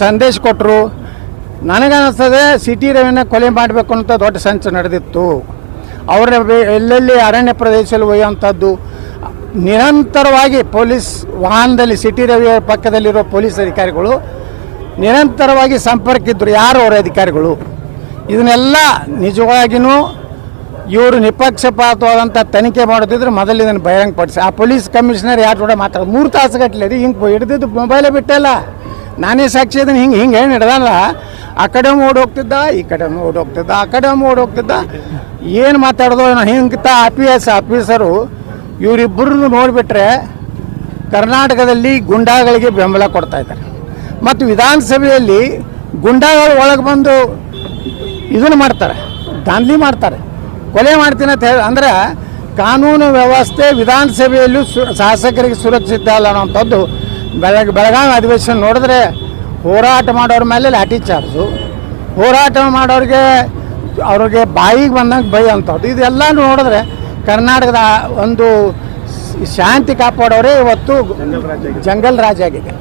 ಸಂದೇಶ ಕೊಟ್ಟರು ನನಗನ್ನಿಸ್ತದೆ ಸಿಟಿ ರವಿನ ಕೊಲೆ ಮಾಡಬೇಕು ಅಂತ ದೊಡ್ಡ ಸಂಚು ನಡೆದಿತ್ತು. ಅವರ ಎಲ್ಲೆಲ್ಲಿ ಅರಣ್ಯ ಪ್ರದೇಶದಲ್ಲಿ ಒಯ್ಯುವಂಥದ್ದು. ನಿರಂತರವಾಗಿ ಪೊಲೀಸ್ ವಾಹನದಲ್ಲಿ ಸಿಟಿ ರವಿಯ ಪಕ್ಕದಲ್ಲಿರೋ ಪೊಲೀಸ್ ಅಧಿಕಾರಿಗಳು ನಿರಂತರವಾಗಿ ಸಂಪರ್ಕ ಇದ್ದರು ಯಾರು ಅವರ ಅಧಿಕಾರಿಗಳು? ಇದನ್ನೆಲ್ಲ ನಿಜವಾಗಿಯೂ ಇವರು ನಿಪಕ್ಷಪಾತವಾದಂಥ ತನಿಖೆ ಮಾಡೋದಿದ್ರೆ ಮೊದಲು ಇದನ್ನು ಬಹಿರಂಗಪಡಿಸಿ. ಆ ಪೊಲೀಸ್ ಕಮಿಷನರ್ ಯಾರು ಕೂಡ ಮಾತಾಡೋದು ಮೂರು ತಾಸುಗಟ್ಟಲೆ ರೀ ಹಿಂಗೆ ಹಿಡಿದಿದ್ದು ಮೊಬೈಲೇ ಬಿಟ್ಟಲ್ಲ. ನಾನೇ ಸಾಕ್ಷಿ ಅದನ್ನು ಹಿಂಗೆ ಹಿಂಗೆ ಏನು ಹಿಡ್ದಲ್ಲ ಆ ಕಡೆ ಓಡ್ ಹೋಗ್ತಿದ್ದ, ಈ ಕಡೆ ಓಡ್ ಹೋಗ್ತಿದ್ದ, ಆ ಕಡೆ ಓಡ್ ಹೋಗ್ತಿದ್ದ. ಏನು ಮಾತಾಡೋದು ಹಿಂಗಿಂತ ಆಫೀಸ್ ಆಫೀಸರು ಇವರಿಬ್ಬರನ್ನು ನೋಡಿಬಿಟ್ರೆ ಕರ್ನಾಟಕದಲ್ಲಿ ಗುಂಡಾಗಳಿಗೆ ಬೆಂಬಲ ಕೊಡ್ತಾ ಇದ್ದಾರೆ. ಮತ್ತು ವಿಧಾನಸಭೆಯಲ್ಲಿ ಗುಂಡಾಗಳು ಒಳಗೆ ಬಂದು ಇದನ್ನು ಮಾಡ್ತಾರೆ, ದಾಂಧಲಿ ಮಾಡ್ತಾರೆ. ಕೊಲೆ ಮಾಡ್ತೀನಿ ಅಂತ ಹೇಳಿ ಅಂದ್ರೆ ಕಾನೂನು ವ್ಯವಸ್ಥೆ ವಿಧಾನಸಭೆಯಲ್ಲೂ ಸು ಶಾಸಕರಿಗೆ ಸುರಕ್ಷಿತ ಅಲ್ಲ ಅನ್ನೋಂಥದ್ದು ಬೆಳಗ್ಗೆ ಬೆಳಗಾವಿ ಅಧಿವೇಶನ ನೋಡಿದ್ರೆ ಹೋರಾಟ ಮಾಡೋರ ಮೇಲೆ ಲಾಠಿ ಚಾರ್ಜು. ಹೋರಾಟ ಮಾಡೋರಿಗೆ ಅವ್ರಿಗೆ ಬಾಯಿಗೆ ಬಂದಂಗೆ ಭಯ ಅಂಥದ್ದು. ಇದೆಲ್ಲ ನೋಡಿದ್ರೆ ಕರ್ನಾಟಕದ ಒಂದು ಶಾಂತಿ ಕಾಪಾಡೋರೇ ಇವತ್ತು ಜಂಗಲ್ ರಾಜ ಆಗಿದೆ.